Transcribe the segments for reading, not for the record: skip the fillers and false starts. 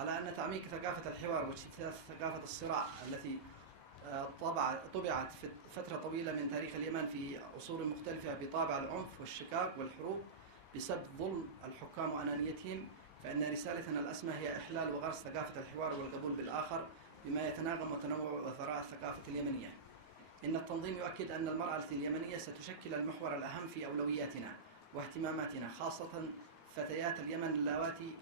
على أن تعميق ثقافة الحوار واجتثاث ثقافة الصراع التي طبعت في فترة طويلة من تاريخ اليمن في عصور مختلفة بطابع العنف والشقاق والحروب بسبب ظلم الحكام وأنانيتهم، فإن رسالتنا الأسمى هي إحلال وغرس ثقافة الحوار والقبول بالآخر بما يتناغم وتنوع وثراء الثقافة اليمنية. إن التنظيم يؤكد أن المرأة اليمنية ستشكل المحور الأهم في أولوياتنا واهتماماتنا، خاصة فتيات اليمن اللواتي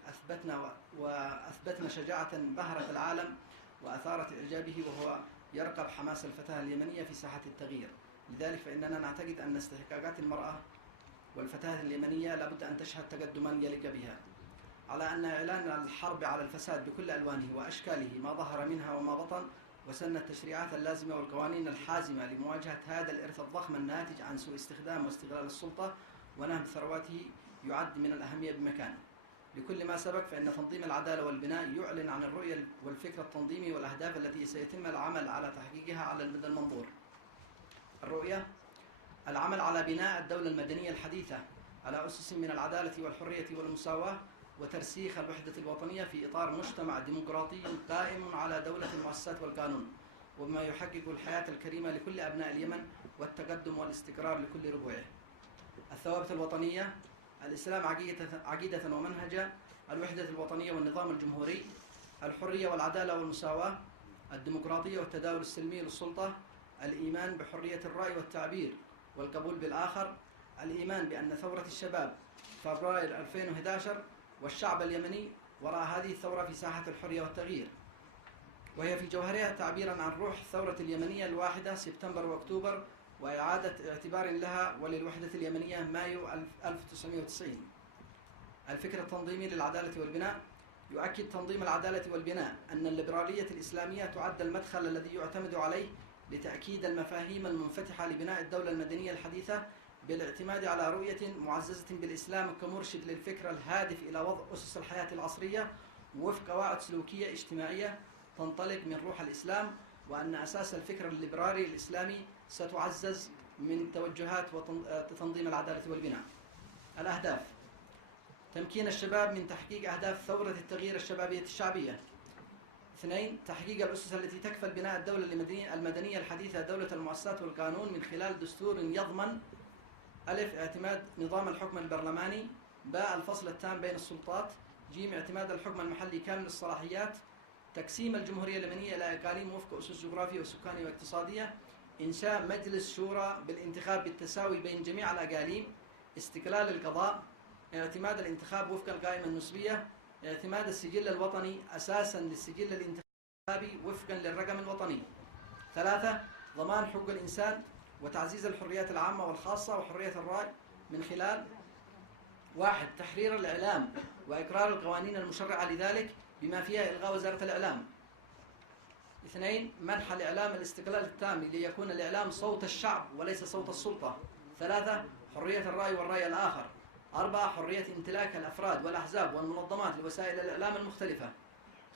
أثبتن شجاعة بهرت العالم وأثارت إعجابه، وهو يرقب حماس الفتاة اليمنية في ساحة التغيير. لذلك فإننا نعتقد أن استحقاقات المرأة والفتاة اليمنية لابد أن تشهد تقدما يليق بها، على أن إعلان الحرب على الفساد بكل ألوانه وأشكاله ما ظهر منها وما بطن، وسن التشريعات اللازمة والقوانين الحازمة لمواجهة هذا الإرث الضخم الناتج عن سوء استخدام واستغلال السلطة ونهب ثرواته يعد من الأهمية بمكانه. لكل ما سبق فإن تنظيم العدالة والبناء يعلن عن الرؤية والفكر التنظيمي والأهداف التي سيتم العمل على تحقيقها على المدى المنظور. الرؤية: العمل على بناء الدولة المدنية الحديثة على أسس من العدالة والحرية والمساواة، وترسيخ الوحدة الوطنية في إطار مجتمع ديمقراطي قائم على دولة المؤسسات والقانون، وبما يحقق الحياة الكريمة لكل أبناء اليمن والتقدم والاستقرار لكل ربوعه. الثوابت الوطنية: الإسلام عقيدة ومنهجا، الوحدة الوطنية والنظام الجمهوري، الحرية والعدالة والمساواة، الديمقراطية والتداول السلمي للسلطة، الإيمان بحرية الرأي والتعبير والقبول بالآخر، الإيمان بأن ثورة الشباب فبراير 2011 والشعب اليمني وراء هذه الثورة في ساحة الحرية والتغيير، وهي في جوهرها تعبيرا عن روح الثورة اليمنية الواحدة سبتمبر وأكتوبر، وإعادة اعتبار لها وللوحدة اليمنية مايو 1990. الفكر التنظيمي للعدالة والبناء: يؤكد تنظيم العدالة والبناء أن الليبرالية الإسلامية تعد المدخل الذي يعتمد عليه لتأكيد المفاهيم المنفتحة لبناء الدولة المدنية الحديثة، بالاعتماد على رؤية معززة بالإسلام كمرشد للفكر الهادف إلى وضع أسس الحياة العصرية وفق قواعد سلوكية اجتماعية تنطلق من روح الإسلام، وأن أساس الفكر الليبرالي الإسلامي ستعزز من توجهات تنظيم العدالة والبناء. الأهداف: تمكين الشباب من تحقيق أهداف ثورة التغيير الشبابية الشعبية. 2. تحقيق الأسس التي تكفل بناء الدولة المدنية الحديثة دولة المؤسسات والقانون من خلال دستور يضمن: أ. اعتماد نظام الحكم البرلماني، ب. الفصل التام بين السلطات، ج. اعتماد الحكم المحلي كامل الصلاحيات، تقسيم الجمهورية اليمنية إلى أقاليم وفق أسس جغرافية وسكانية واقتصادية، إنشاء مجلس شورى بالانتخاب بالتساوي بين جميع الأقاليم، استقلال القضاء، اعتماد الانتخاب وفق القائمة النسبية، اعتماد السجل الوطني أساساً للسجل الانتخابي وفقاً للرقم الوطني. 3. ضمان حقوق الإنسان وتعزيز الحريات العامة والخاصة وحرية الرأي من خلال: 1. تحرير الإعلام وإقرار القوانين المشرعة لذلك بما فيها إلغاء وزارة الإعلام. 2. منح الإعلام الاستقلال التام ليكون الإعلام صوت الشعب وليس صوت السلطة. 3. حرية الرأي والرأي الآخر. 4. حرية امتلاك الأفراد والأحزاب والمنظمات لوسائل الإعلام المختلفة.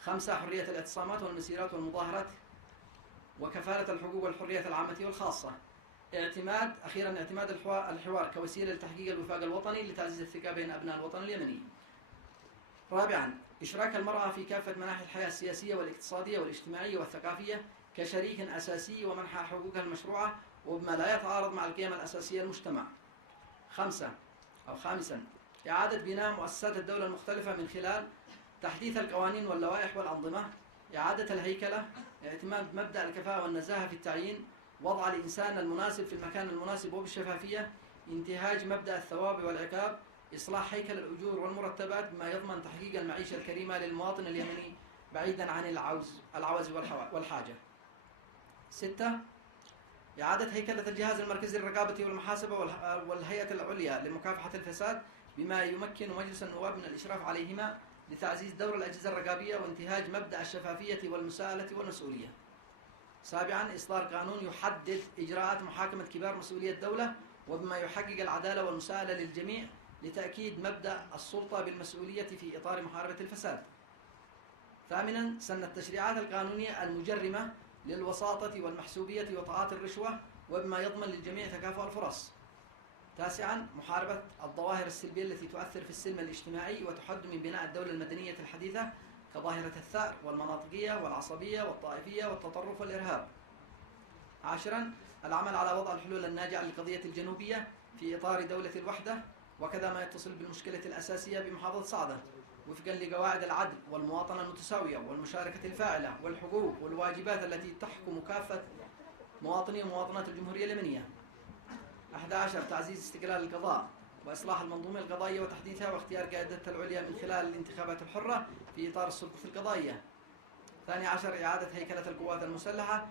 5. حرية الاعتصامات والمسيرات والمظاهرات وكفالة الحقوق والحريات العامة والخاصة. أخيرا اعتماد الحوار كوسيلة لتحقيق الوفاق الوطني لتعزيز الثقة بين أبناء الوطن اليمني. 4. إشراك المرأة في كافة مناحي الحياة السياسية والاقتصادية والاجتماعية والثقافية كشريك أساسي ومنحها حقوقها المشروعة وبما لا يتعارض مع القيم الأساسية للمجتمع. 5. إعادة بناء مؤسسات الدولة المختلفة من خلال تحديث القوانين واللوائح والأنظمة، إعادة الهيكلة، اعتماد مبدأ الكفاءة والنزاهة في التعيين، وضع الإنسان المناسب في المكان المناسب وبالشفافية، انتهاج مبدأ الثواب والعقاب، إصلاح هيكل الأجور والمرتبات بما يضمن تحقيق المعيشة الكريمة للمواطن اليمني بعيدا عن العوز والحاجة. 6. إعادة هيكلة الجهاز المركزي للرقابة والمحاسبة والهيئة العليا لمكافحة الفساد بما يمكن مجلس النواب من الإشراف عليهما لتعزيز دور الأجهزة الرقابية وانتهاج مبدأ الشفافية والمساءلة والمسؤولية. 7. إصدار قانون يحدد إجراءات محاكمة كبار مسؤولي الدولة وبما يحقق العدالة والمساءلة للجميع لتأكيد مبدأ السلطة بالمسؤولية في إطار محاربة الفساد. 8. سن التشريعات القانونية المجرمة للوساطة والمحسوبية وتعاطي الرشوة وبما يضمن للجميع تكافؤ الفرص. 9. محاربة الظواهر السلبية التي تؤثر في السلم الاجتماعي وتحد من بناء الدولة المدنية الحديثة كظاهرة الثأر والمناطقية والعصبية والطائفية والتطرف والإرهاب. 10. العمل على وضع الحلول الناجعة للقضية الجنوبية في إطار دولة الوحدة، وكذا ما يتصل بالمشكلة الأساسية بمحافظة صعدة وفقا لقواعد العدل والمواطنة المتساوية والمشاركة الفاعلة والحقوق والواجبات التي تحكم كافة مواطني ومواطنات الجمهورية اليمنية. 11. تعزيز استقلال القضاء وإصلاح المنظومة القضائية وتحديثها واختيار قيادتها العليا من خلال الانتخابات الحرة في إطار السلطة القضائية. 12. إعادة هيكلة القوات المسلحة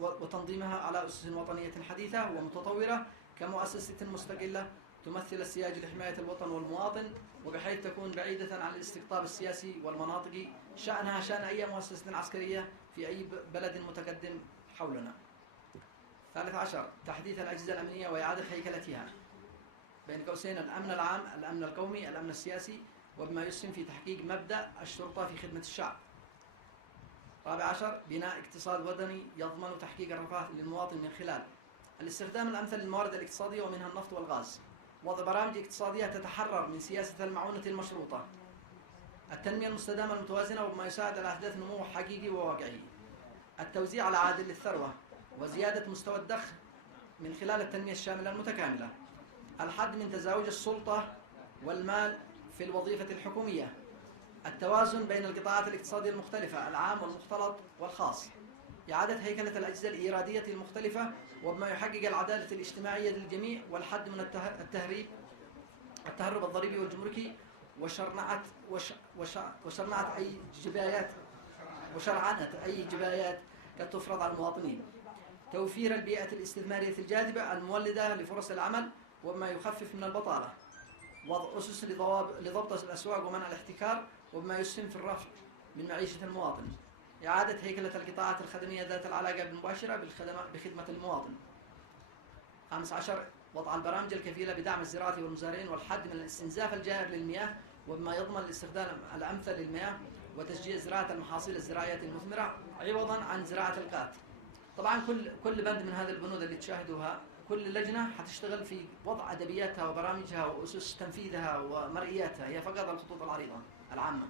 وتنظيمها على أسس وطنية حديثة ومتطورة كمؤسسة مستقلة تمثل السياج لحماية الوطن والمواطن، وبحيث تكون بعيدة عن الاستقطاب السياسي والمناطقي شأنها شأن أي مؤسسة عسكرية في أي بلد متقدم حولنا. 13. تحديث الأجهزة الأمنية وإعادة هيكلتها، بين قوسين الأمن العام، الأمن القومي، الأمن السياسي، وبما يسهم في تحقيق مبدأ الشرطة في خدمة الشعب. 14. بناء اقتصاد وطني يضمن تحقيق الرفاه للمواطن من خلال الاستخدام الأمثل للموارد الاقتصادية ومنها النفط والغاز، وضع برامج اقتصادية تتحرر من سياسة المعونة المشروطة، التنمية المستدامة المتوازنة وبما يساعد على إحداث نمو حقيقي وواقعي، التوزيع العادل للثروة وزيادة مستوى الدخل من خلال التنمية الشاملة المتكاملة، الحد من تزاوج السلطة والمال في الوظيفة الحكومية، التوازن بين القطاعات الاقتصادية المختلفة العام والمختلط والخاص، إعادة هيكلة الأجهزة الإيرادية المختلفة وبما يحقق العدالة الاجتماعية للجميع، والحد من التهرب الضريبي والجمركي وشرعنة أي جبايات قد تفرض على المواطنين، توفير البيئة الاستثمارية الجاذبة المولدة لفرص العمل وبما يخفف من البطالة، وضع أسس لضبط الأسواق ومنع الاحتكار وبما يسهم في الرفع من معيشة المواطن، إعادة هيكلة القطاعات الخدمية ذات العلاقة المباشرة بخدمة المواطن. 15. وضع البرامج الكفيلة بدعم الزراعة والمزارعين والحد من الاستنزاف الجائر للمياه وبما يضمن الاستخدام الأمثل للمياه وتشجيع زراعة المحاصيل الزراعية المثمرة عوضا عن زراعة القات. طبعا كل بند من هذه البنود اللي تشاهدوها كل لجنة حتشتغل في وضع أدبياتها وبرامجها وأسس تنفيذها ومرئياتها، هي فقط الخطوط العريضة العامة.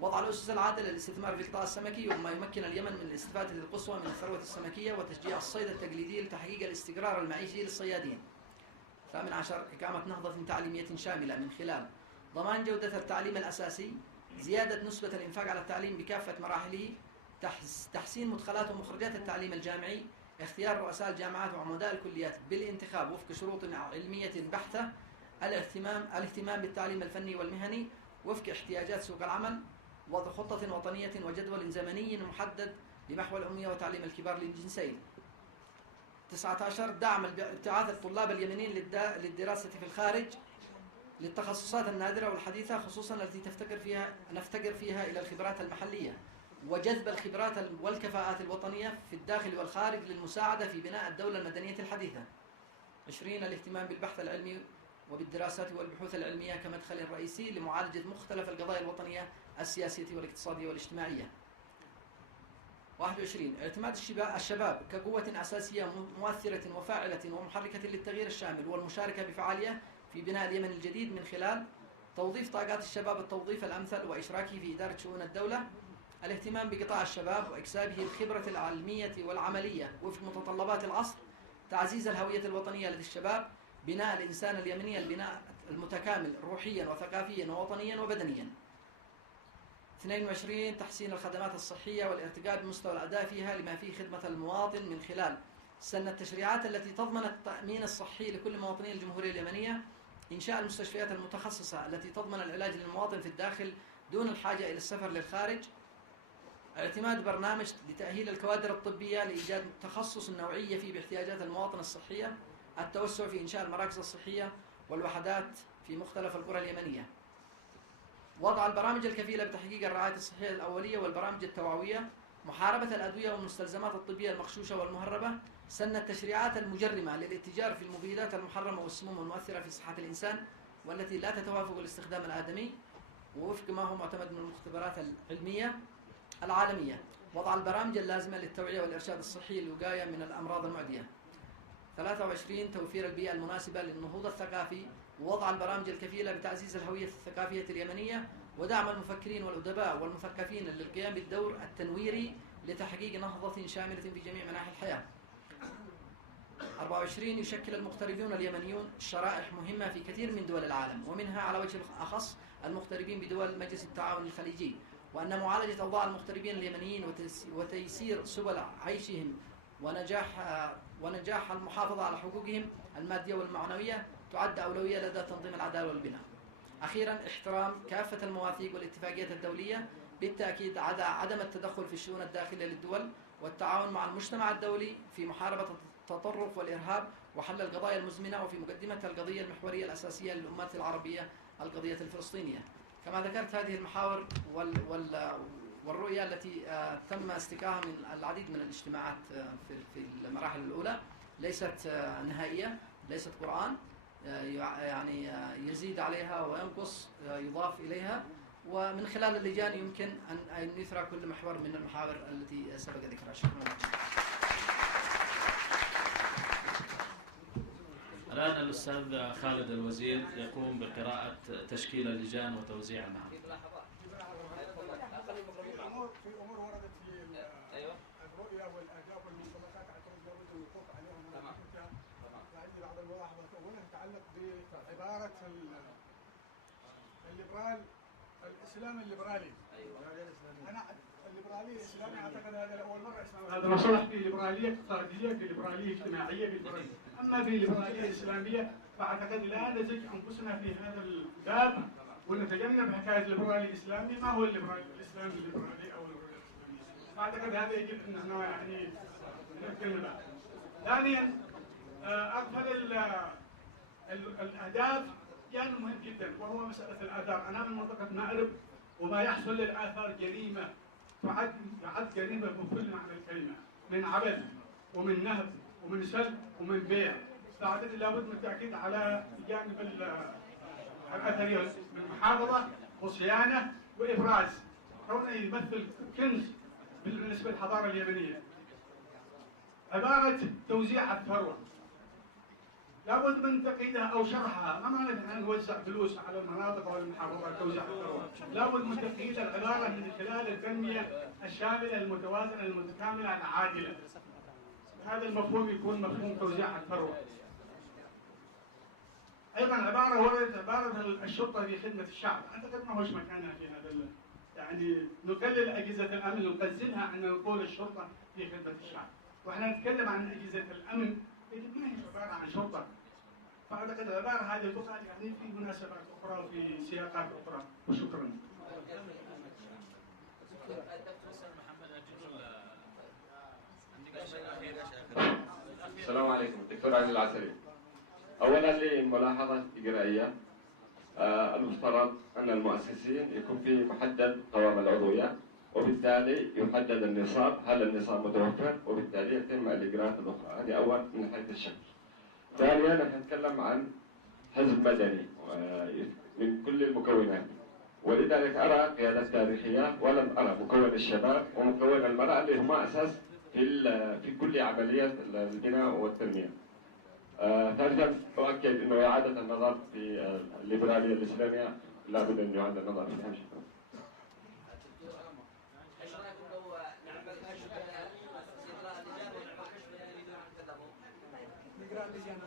وضع الأسس العادلة للاستثمار في القطاع السمكي وما يمكن اليمن من الاستفادة القصوى من الثروة السمكية وتشجيع الصيد التقليدي لتحقيق الاستقرار المعيشي للصيادين. 18. إقامة نهضة تعليمية شاملة من خلال ضمان جودة التعليم الأساسي، زيادة نسبة الإنفاق على التعليم بكافة مراحله، تحسين مدخلات ومخرجات التعليم الجامعي، اختيار رؤساء الجامعات وعمداء الكليات بالانتخاب وفق شروط علمية بحتة، الاهتمام بالتعليم الفني والمهني وفق احتياجات سوق العمل، وضع خطة وطنية وجدول زمني محدد لمحو الأمية وتعليم الكبار للجنسين. 19. دعم ابتعاث الطلاب اليمنيين للدراسة في الخارج للتخصصات النادرة والحديثة، خصوصا التي نفتقر فيها إلى الخبرات المحلية، وجذب الخبرات والكفاءات الوطنية في الداخل والخارج للمساعدة في بناء الدولة المدنية الحديثة. 20. الاهتمام بالبحث العلمي وبالدراسات والبحوث العلمية كمدخل رئيسي لمعالجة مختلف القضايا الوطنية السياسية والاقتصادية والاجتماعية. 21. اعتماد الشباب كقوة أساسية مؤثرة وفاعلة ومحركة للتغيير الشامل والمشاركة بفعالية في بناء اليمن الجديد من خلال توظيف طاقات الشباب التوظيف الأمثل وإشراكه في إدارة شؤون الدولة، الاهتمام بقطاع الشباب وإكسابه الخبرة العلمية والعملية وفق متطلبات العصر، تعزيز الهوية الوطنية لدى الشباب، بناء الإنسان اليمني البناء المتكامل روحيا وثقافيا ووطنيا وبدنيا. 22. تحسين الخدمات الصحية والارتقاء بمستوى الأداء فيها لما فيه خدمة المواطن من خلال سن التشريعات التي تضمن التأمين الصحي لكل مواطني الجمهورية اليمنية، إنشاء المستشفيات المتخصصة التي تضمن العلاج للمواطن في الداخل دون الحاجة إلى السفر للخارج، اعتماد برنامج لتأهيل الكوادر الطبية لإيجاد تخصص نوعية فيه باحتياجات المواطن الصحية، التوسع في إنشاء المراكز الصحية والوحدات في مختلف القرى اليمنية، وضع البرامج الكفيلة بتحقيق الرعاية الصحية الأولية والبرامج التوعوية، محاربة الأدوية والمستلزمات الطبية المغشوشة والمهربة، سن التشريعات المجرمة للاتجار في المبيدات المحرمة والسموم المؤثرة في صحة الإنسان والتي لا تتوافق الاستخدام الآدمي ووفق ما هو معتمد من المختبرات العلمية العالمية، وضع البرامج اللازمة للتوعية والإرشاد الصحي للوقاية من الأمراض المعدية. 23. توفير البيئة المناسبة للنهوض الثقافي ووضع البرامج الكفيلة بتعزيز الهوية الثقافية اليمنية ودعم المفكرين والأدباء والمثقفين للقيام بالدور التنويري لتحقيق نهضة شاملة في جميع مناحي الحياة. 24 يشكل المغتربون اليمنيون شرائح مهمة في كثير من دول العالم، ومنها على وجه الأخص المغتربين بدول مجلس التعاون الخليجي، وأن معالجة أوضاع المغتربين اليمنيين وتيسير سبل عيشهم ونجاح المحافظة على حقوقهم المادية والمعنوية تعد أولوية لدى تنظيم العدالة والبناء. أخيرا احترام كافة المواثيق والاتفاقيات الدولية، بالتأكيد عدم التدخل في الشؤون الداخلية للدول، والتعاون مع المجتمع الدولي في محاربة التطرف والإرهاب وحل القضايا المزمنة، وفي مقدمة القضية المحورية الأساسية للأمات العربية القضية الفلسطينية. كما ذكرت، هذه المحاور والرؤية التي تم استكاها من العديد من الاجتماعات في المراحل الأولى ليست نهائية، ليست قرآن يعني يزيد عليها وينقص، يضاف إليها، ومن خلال اللجان يمكن أن يثرى كل محور من المحاور التي سبق ذكرها. شكرا. الآن الأستاذ خالد الوزير يقوم بقراءة تشكيل اللجان وتوزيع المهام. في امور وردت في الرؤيه والاهداف والمنطلقات اعتقد لابد من الوقوف عليها. عندي بعض الملاحظات. اولا تتعلق بعباره الليبرال، الاسلام الليبرالي. انا الليبراليه الاسلامي اعتقد هذا لاول مره اسمع هذا مصطلح. في ليبراليه اقتصاديه، في ليبراليه اجتماعيه، في ليبراليه. اما في ليبراليه اسلاميه فاعتقد لا نزج انفسنا في هذا الباب ونتجنب حكايه الليبرالي الاسلامي. ما هو الليبرالي الاسلامي الليبرالي او الليبرالي الاسلامي؟ فاعتقد هذا يجب ان احنا يعني نتجنبه. ثانيا اقبل الاهداف جانب مهم جدا، وهو مساله الاثار. انا من منطقه مأرب، وما يحصل للاثار جريمه تعد جريمه بكل معنى الكلمه، من عبث ومن نهب ومن سلب ومن بيع. فاعتقد لابد من التاكيد على جانب الاثري من محافظه وصيانه وابراز، كونه يمثل كنز بالنسبه للحضاره اليمنيه. عباره توزيع الثروه لابد من تقييدها او شرحها. ما معنى ان نوزع فلوس على المناطق او المحافظات توزيع الثروه؟ لابد من تقييد العباره من خلال التنميه الشامله المتوازنه المتكامله العادله. هذا المفهوم يكون مفهوم توزيع الثروه. ايضا عباره وردت عباره الشرطه في خدمه الشعب، اعتقد ما هوش مكانها في هذا يعني نقلل اجهزه الامن ونقزمها عن نقول الشرطه في خدمه الشعب، واحنا نتكلم عن اجهزه الامن يجب ما هي عباره عن شرطه. فاعتقد العباره هذه تقال يعني في مناسبات اخرى وفي سياقات اخرى. وشكرا. السلام عليكم. الدكتور علي العسري. اولا لي ملاحظه اجرائيه. المفترض ان المؤسسين يكون في محدد قوام العضويه، وبالتالي يحدد النصاب، هل النصاب متوفر، وبالتالي يتم الاجراءات الاخرى. هذه اول من حيث الشكل. ثانيا نحن نتكلم عن حزب مدني من كل المكونات، ولذلك ارى قياده تاريخيه، ولم ارى مكون الشباب ومكون المراه اللي هما اساس في كل عمليات البناء والتنميه. ثالثا اؤكد انه اعاده النظر في الليبراليه الاسلاميه لابد ان يعاد النظر فيها. شكرا. ايش رايكم لو نعمل كشف لجان ونعمل كشف للي يريدون ان يتكلموا؟ نقرا اللجان.